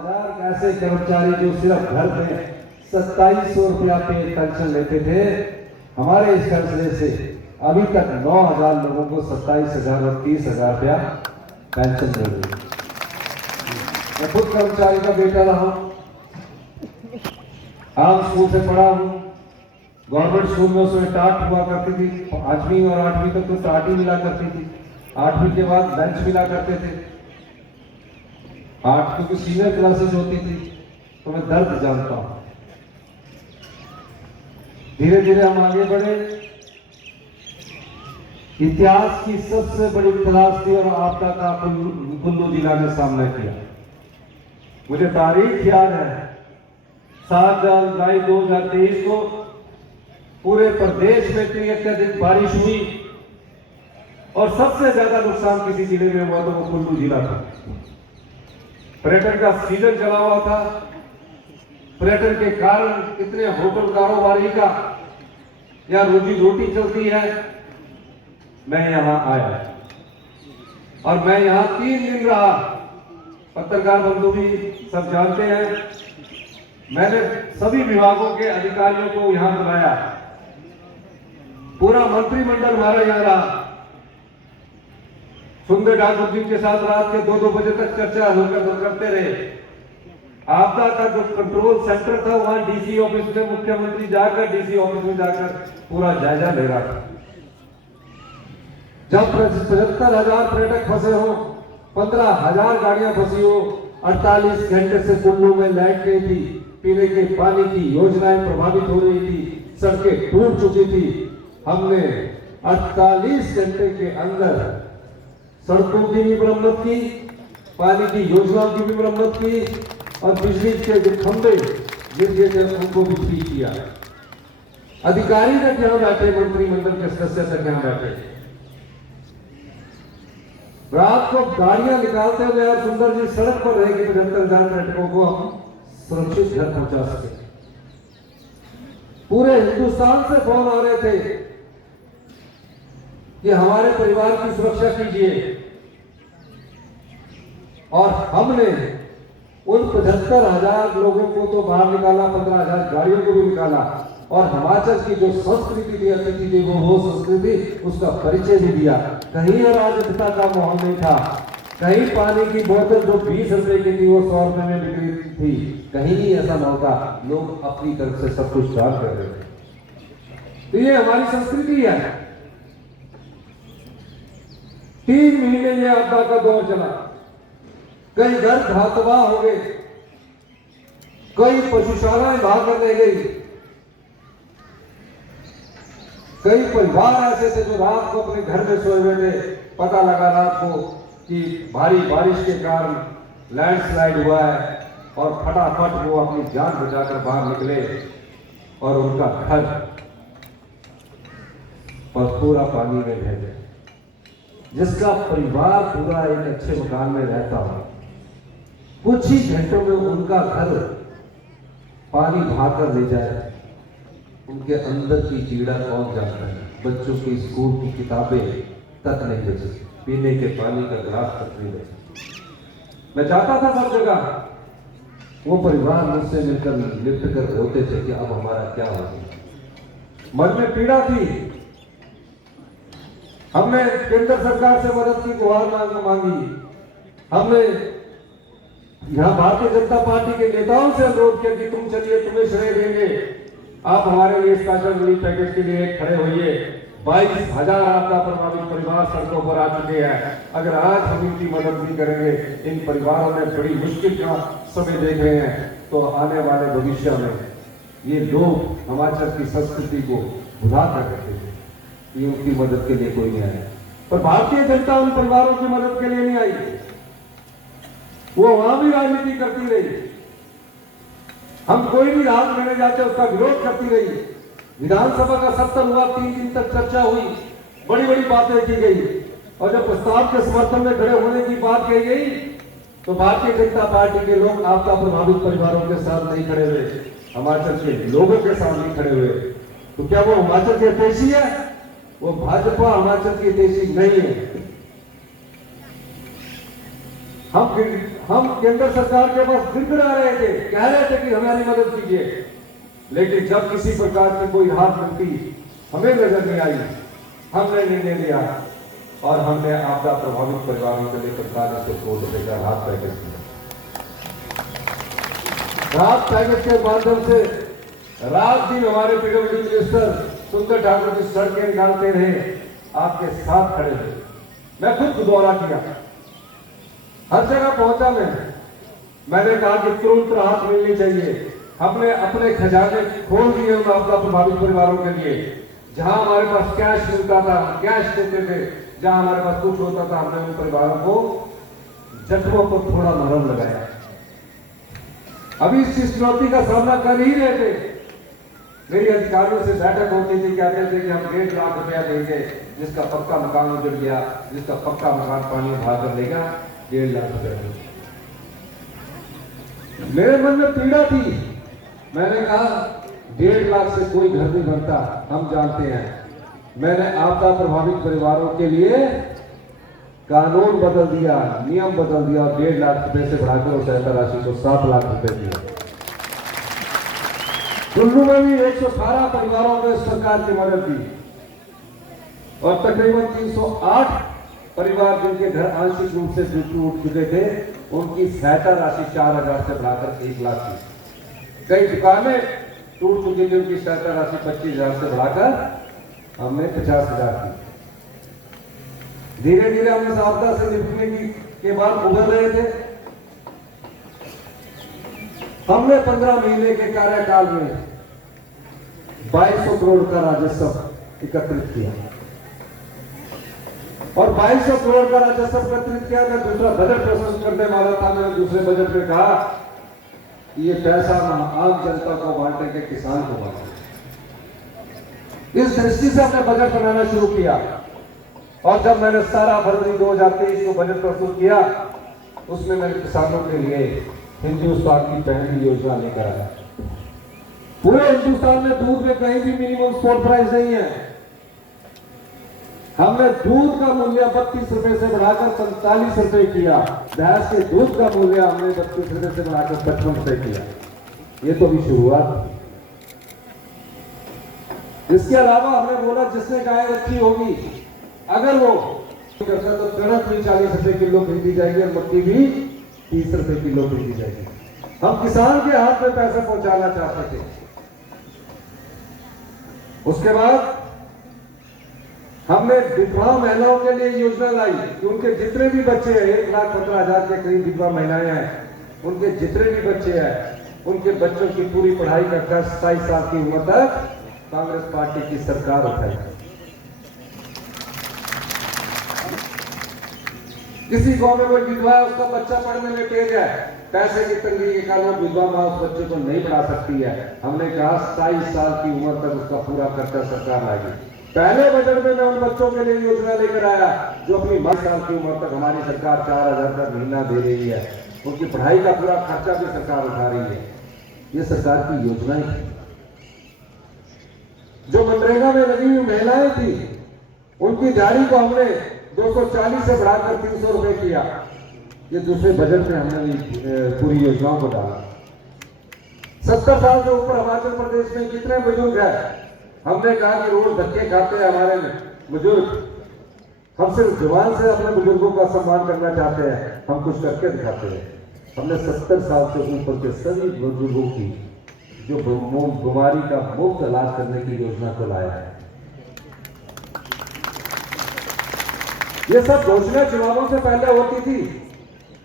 9,000 ऐसे कर्मचारी जो सिर्फ घर में 2700 रुपया पे पेंशन लेते थे, हमारे इस फैसले से अभी तक 9,000 लोगों को 27,000 और 30,000 रुपया पेंशन मिल रही है। मैं खुद कर्मचारी का बेटा रहा हूं, आम स्कूल से पढ़ा हूं। गवर्नमेंट स्कूल में उसमें टाट हुआ करती थी, 5वीं और 8वीं तक तो टाट ही मिला करती थी। 8वीं के बाद लंच मिला करते थे। 8 क्योंकि सीनियर क्लासेज होती थी, तो मैं दर्द जानता हूं। धीरे धीरे हम आगे बढ़े, इतिहास की सबसे बड़ी त्रासदी और आपदा का कुल्लू जिला ने सामना किया। मुझे तारीख याद है, 7 जुलाई 2023 को पूरे प्रदेश में इतनी अत्यधिक बारिश हुई और सबसे ज्यादा नुकसान किसी जिले में हुआ तो वो कुल्लू जिला था। पर्यटन का सीजन चला हुआ था। पर्यटन के कारण कितने होटल कारोबारी का या रोजी रोटी चलती है। मैं यहां आया और मैं यहां 3 दिन रहा। पत्रकार बंधु भी सब जानते हैं, मैंने सभी विभागों के अधिकारियों को यहां बुलाया। पूरा मंत्रिमंडल हमारा यहां रहा। सुंदर ठाकुर जी के साथ रात के 2-2 बजे तक चर्चा करते रहे। आपदा का जो कंट्रोल सेंटर था वहां डीसी ऑफिस में मुख्यमंत्री जाकर डीसी ऑफिस में जाकर पूरा जायजा ले रहा था। जब 75,000 पर्यटक फंसे हो, 15,000 गाड़ियां फंसी हो, 48 घंटे से कुल्लू में लाइट नहीं थी, पीने के पानी की योजनाएं प्रभावित हो रही थी, सड़कें टूट चुकी थी। हमने 48 घंटे के अंदर सड़कों की भी मरम्मत की, पानी की योजनाओं की भी मरम्मत की और बिजली के जो खंभे गिर गए थे उनको भी ठीक किया। अधिकारी ने क्या बैठे, मंत्रिमंडल के सदस्य तक यहां बैठे। रात को गाड़ियां निकालते हुए और सुंदर जी सड़क पर रहेगी 75,000 पर्यटकों को हम सुरक्षित घर पहुंचा सके। पूरे हिंदुस्तान से फोन आ रहे थे कि हमारे परिवार की सुरक्षा कीजिए और हमने उन 75,000 लोगों को तो बाहर निकाला, 15,000 गाड़ियों को भी निकाला और हिमाचल की जो संस्कृति थी, अतिथि थी, वो संस्कृति उसका परिचय भी दिया। कहीं अराजकता का माहौल नहीं था, कहीं पानी की बोतल जो 20 रुपए की थी वो 100 रुपए में बिक्री थी, कहीं नहीं ऐसा माहौल था। लोग अपनी तरफ से सब कुछ दान कर रहे थे। तो ये हमारी संस्कृति है। 3 महीने ये आपदा का दौर चला। कई घर तबाह हो गए, कई पशुशालाएं भाग कर रह गई, कई परिवार ऐसे थे जो रात को अपने घर में सोए हुए थे। पता लगा रात को कि भारी बारिश के कारण लैंडस्लाइड हुआ है और फटाफट वो अपनी जान बचाकर बाहर निकले और उनका घर और पूरा पानी में बह गया। जिसका परिवार पूरा एक अच्छे मकान में रहता हो, कुछ ही घंटों में उनका घर पानी भाकर ले जाए, उनके अंदर की पीड़ा कौन जानता है। बच्चों की स्कूल की किताबें तक नहीं बची, पीने के पानी का गिलास तक नहीं बचा। मैं चाहता था सब जगह वो परिवार मुझसे मिलकर लिप्ट कर रोते थे कि अब हमारा क्या होगा। मन में पीड़ा थी। हमने केंद्र सरकार से मदद की गुहार मांगी। हमने यहां भारतीय जनता पार्टी के नेताओं से अनुरोध किया कि तुम चलिए, तुम्हें श्रेय देंगे, आप हमारे लिए स्पेशल रिलीफ पैकेज के लिए खड़े होइए। 22,000 आपदा प्रभावित परिवार सड़कों पर आ चुके हैं। अगर आज हम इनकी मदद नहीं करेंगे, इन परिवारों में बड़ी मुश्किल का समय देख रहे हैं, तो आने वाले भविष्य में ये लोग हिमाचल की संस्कृति को भुला कर रहे थे कि उनकी मदद के लिए कोई नहीं आया। पर भारतीय जनता उन परिवारों की मदद के लिए नहीं आई। वो वहां भी राजनीति करती रही। हम कोई भी राहत लेने जाते उसका विरोध करती रही। विधानसभा का सत्र हुआ, 3 दिन तक चर्चा हुई, बड़ी बड़ी बातें की गई और जब प्रस्ताव के समर्थन में खड़े होने की बात कही गई तो भारतीय जनता पार्टी के लोग आपदा प्रभावित परिवारों के साथ नहीं खड़े हुए, हिमाचल के लोगों के साथ नहीं खड़े हुए। तो क्या वो हिमाचल के हितैषी है? वो भाजपा हिमाचल की हितैषी नहीं है। हम केंद्र सरकार के पास गिड़गिड़ा रहे थे, कह रहे थे कि हमारी मदद कीजिए, लेकिन जब किसी प्रकार की कोई हाथ मिलती हमें नजर नहीं आई, हमने निर्णय लिया और हमने आपदा प्रभावित परिवारों के लिए 45 करोड़ रुपए का राहत पैकेज दिया। राहत पैकेज के माध्यम से रात दिन हमारे पीडब्ल्यूडी मिनिस्टर सुंदर ठाकुर जी सड़कें निकालते रहे, आपके साथ खड़े थे। मैं खुद दौरा किया, हर जगह पहुंचा मैंने कहा कि तुरंत राहत मिलनी चाहिए। हमने अपने खजाने खोल दिए उन आपदा प्रभावित परिवारों के लिए। जहां हमारे पास कैश मिलता था कैश देते थे, जहां हमारे पास कुछ होता था हमने उन परिवारों को जख्मों पर थोड़ा मरहम लगाया। अभी इस चुनौती का सामना कर ही रहे थे। मेरी अधिकारियों से बैठक होती थी, कहते थे कि हम 1.5 लाख रुपया देंगे, जिसका पक्का मकान उजड़ गया, जिसका पक्का मकान पानी बहा कर लेगा 1.5 लाख रुपया। मेरे मन में पीड़ा थी, मैंने कहा 1.5 लाख से कोई घर नहीं बनता, हम जानते हैं। मैंने आपदा प्रभावित परिवारों के लिए कानून बदल दिया, नियम बदल दिया और 1.5 लाख रुपए से बढ़ाकर उस सहायता राशि को 7 लाख रुपए दिया। कुल्लू में भी 118 परिवारों ने सरकार की मदद दी और तकरीबन 308 परिवार जिनके घर आंशिक रूप से टूट चुके थे, उनकी सहायता राशि 4,000 से बढ़ाकर 1 लाख थी। कई दुकानें टूट चुकी थी, उनकी सहायता राशि 25,000 से बढ़ाकर हमने 50,000 की। धीरे धीरे हम इस आपदा से निपटने के बाद उभर रहे थे। हमने 15 महीने के कार्यकाल में 2200 करोड़ का राजस्व एकत्रित किया और 2200 करोड़ का राजस्व एकत्रित किया। मैं दूसरा बजट प्रस्तुत करने वाला था, मैंने दूसरे बजट में कहा कि ये पैसा हम आम जनता को बांटेंगे, किसान को बांटेंगे। इस दृष्टि से हमने बजट बनाना शुरू किया और जब मैंने 17 फरवरी 2023 को बजट प्रस्तुत किया, उसमें मैंने किसानों के लिए हिंदुस्तान की पहली योजना लेकर आया। पूरे हिंदुस्तान में दूध में कहीं भी मिनिमम सपोर्ट प्राइस नहीं है। हमने दूध का मूल्य 32 रुपए से बढ़ाकर 45 रुपए किया। भैंस के दूध का मूल्य हमने 32 रुपए से बढ़ाकर 55 रुपए किया। ये तो भी शुरुआत। इसके अलावा हमने बोला जिसने गाय रखी होगी, अगर वो करता तो कणक भी 40 रुपए किलो खरीदी जाएगी और मक्की भी 30 रुपए किलो खरीदी जाएगी। हम किसान के हाथ में पैसा पहुंचाना चाहते थे। उसके बाद हमने विधवा महिलाओं के लिए योजना लाई कि उनके जितने भी बच्चे हैं, 1,15,000 के करीब विधवा महिलाएं हैं, उनके जितने भी बच्चे हैं, उनके बच्चों की पूरी पढ़ाई का खर्च 27 साल की उम्र तक कांग्रेस पार्टी की सरकार उठाएगी। किसी गांव में कोई विधवा है, उसका बच्चा पढ़ने में तेज है, पैसे की तंगी के कारण विधवा मां उस बच्चे को नहीं पढ़ा सकती है। हमने कहा 27 साल की उम्र तक उसका पूरा खर्चा सरकार लाएगी। पहले बजट में मैं उन बच्चों के लिए योजना लेकर आया जो अपनी 22 साल की उम्र तक हमारी सरकार 4,000 का महीना दे रही है, उनकी पढ़ाई का पूरा खर्चा भी सरकार उठा रही है। ये सरकार की योजनाएं थी। जो मनरेगा में लगी हुई महिलाएं थी, उनकी दिहाड़ी को हमने 240 से बढ़ाकर 300 रुपए किया। ये दूसरे बजट में हमने पूरी योजनाओं को डाला। 70 साल से ऊपर हिमाचल प्रदेश में कितने बुजुर्ग हैं? हमने कहा कि रोज धक्के खाते हैं हमारे बुजुर्ग, हम सिर्फ जुबान से अपने बुजुर्गों का सम्मान करना चाहते हैं, हम कुछ करके दिखाते हैं। हमने 70 साल से ऊपर के सभी बुजुर्गों की जो बीमारी का मुफ्त इलाज करने की योजना को लाया है। ये सब घोषणा चुनावों से पहले होती थी,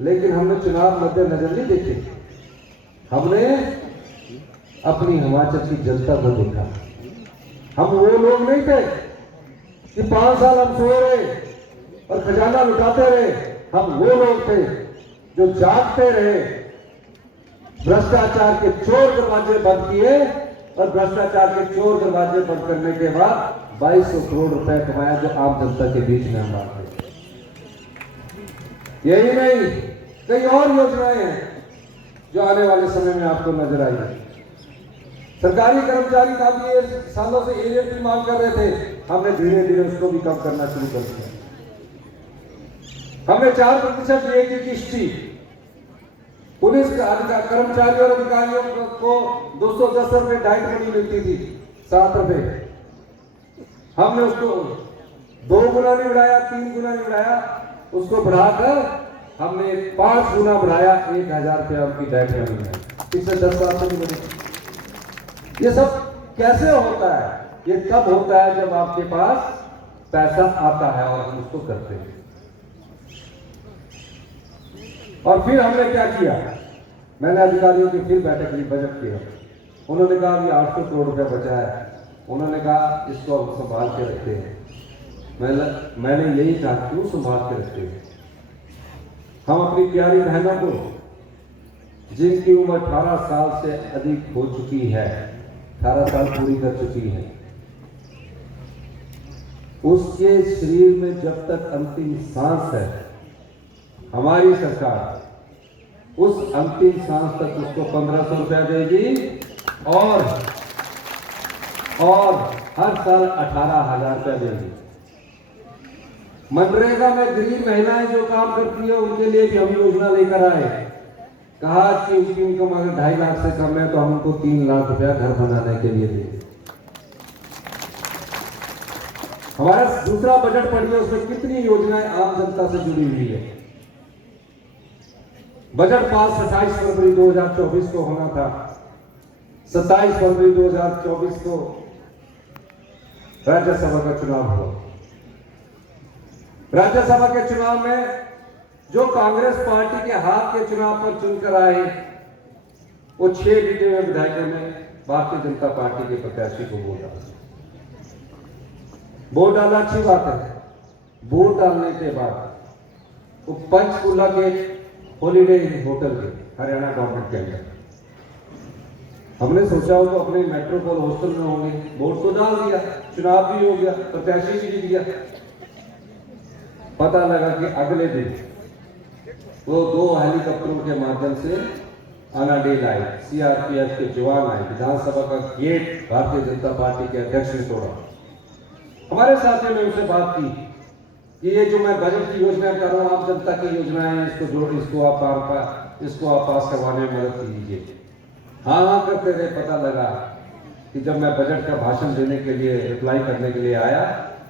लेकिन हमने चुनाव मद्देनजर नहीं देखे। हमने अपनी हिमाचल की जनता को देखा। हम वो लोग नहीं थे कि 5 साल हम सो रहे और खजाना लुटाते रहे। हम वो लोग थे जो जागते रहे, भ्रष्टाचार के चोर दरवाजे बंद किए और भ्रष्टाचार के चोर दरवाजे बंद करने के बाद 2200 करोड़ रुपए कमाया जो आम जनता के बीच में हम बांटते। यही नहीं, कई और योजनाएं हैं जो आने वाले समय में आपको नजर आएगी। सरकारी कर्मचारी काफी सालों से एरियर की मांग कर रहे थे, हमने धीरे धीरे उसको भी कम करना शुरू कर दिया। हमने 4% डीए की किश्त थी, पुलिस कर्मचारियों और अधिकारियों को 210 रुपए डाइट मनी मिलती थी, 7 रुपए। हमने उसको 2 गुना नहीं बढ़ाया, 3 गुना नहीं बढ़ाया, उसको बढ़ाकर हमने 5 गुना बढ़ाया, 1000 रुपया उनकी डाइट मनी है। पिछले 10 साल से नहीं बनी। ये सब कैसे होता है? ये तब होता है जब आपके पास पैसा आता है और हम उसको करते हैं। और फिर हमने क्या किया, मैंने अधिकारियों की फिर बैठक ली, बजट किया। उन्होंने कहा कि 800 करोड़ रुपया बचा है। उन्होंने कहा इसको हम संभाल के रखते हैं। मैंने यही कहा, क्यों संभाल के रखते हैं? हम अपनी प्यारी बहनों को, जिनकी उम्र 18 साल से अधिक हो चुकी है, 18 साल पूरी कर चुकी है, उसके शरीर में जब तक अंतिम सांस है, हमारी सरकार उस अंतिम सांस तक उसको 1500 रुपया देगी और हर साल 18,000 रुपया देगी। मनरेगा में गरीब महिलाएं जो काम करती है, उनके लिए भी हम योजना लेकर आए। कहा कि उनकी इनकम अगर 2.5 लाख से कम है तो हम उनको 3 लाख रुपया घर बनाने के लिए देंगे। हमारा दूसरा बजट पढ़िए, उसमें कितनी योजनाएं आम जनता से जुड़ी हुई है। बजट पास 27 फरवरी 2024 को होना था। 27 फरवरी 2024 को राज्यसभा का चुनाव हुआ। राज्यसभा के चुनाव में जो कांग्रेस पार्टी के हाथ के चुनाव पर चुनकर आए, वो 6 जीते हुए विधायकों ने भारतीय जनता पार्टी के प्रत्याशी को वोट डाला। वोट डालना अच्छी बात है। वोट डालने के बाद वो पंचकुला के हॉलीडे होटल के हरियाणा गवर्नमेंट के अंदर, हमने सोचा हो तो अपने मेट्रोपोल हॉस्टल में होंगे। वोट तो डाल दिया, चुनाव भी हो गया, प्रत्याशी भी जीत गया। पता लगा कि अगले दिन वो 2 हेलीकॉप्टरों के माध्यम से अनाडेल आए, सीआरपीएफ के जवान आए, विधानसभा का गेट भारतीय जनता पार्टी के अध्यक्ष ने तोड़ा। हमारे साथ में उनसे बात की कि ये जो मैं बजट की योजना कर रहा हूँ, आम जनता की योजनाएं हैं, इसको आप पास करवाने में मदद कीजिए। हाँ करते रहे। पता लगा कि जब मैं बजट का भाषण देने के लिए, रिप्लाई करने के लिए आया,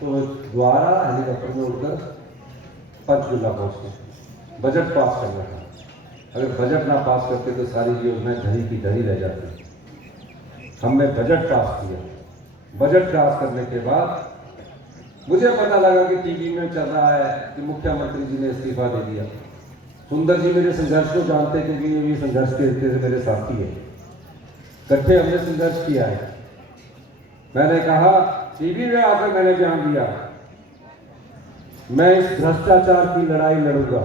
तो द्वारा हेलीकॉप्टर में उड़कर पंचकुला पहुंच गए। बजट पास करना था। अगर बजट ना पास करते तो सारी योजनाएं धरी की धरी रह जाती। हमने बजट पास किया। बजट पास करने के बाद मुझे पता लगा कि टीवी में चल रहा है कि मुख्यमंत्री जी ने इस्तीफा दे दिया। सुंदर जी मेरे संघर्ष को जानते, क्योंकि ये भी संघर्ष के मेरे साथी है। इकट्ठे हमने संघर्ष किया है। मैंने कहा, टीवी में आकर मैंने बयान दिया, मैं इस भ्रष्टाचार की लड़ाई लड़ूंगा।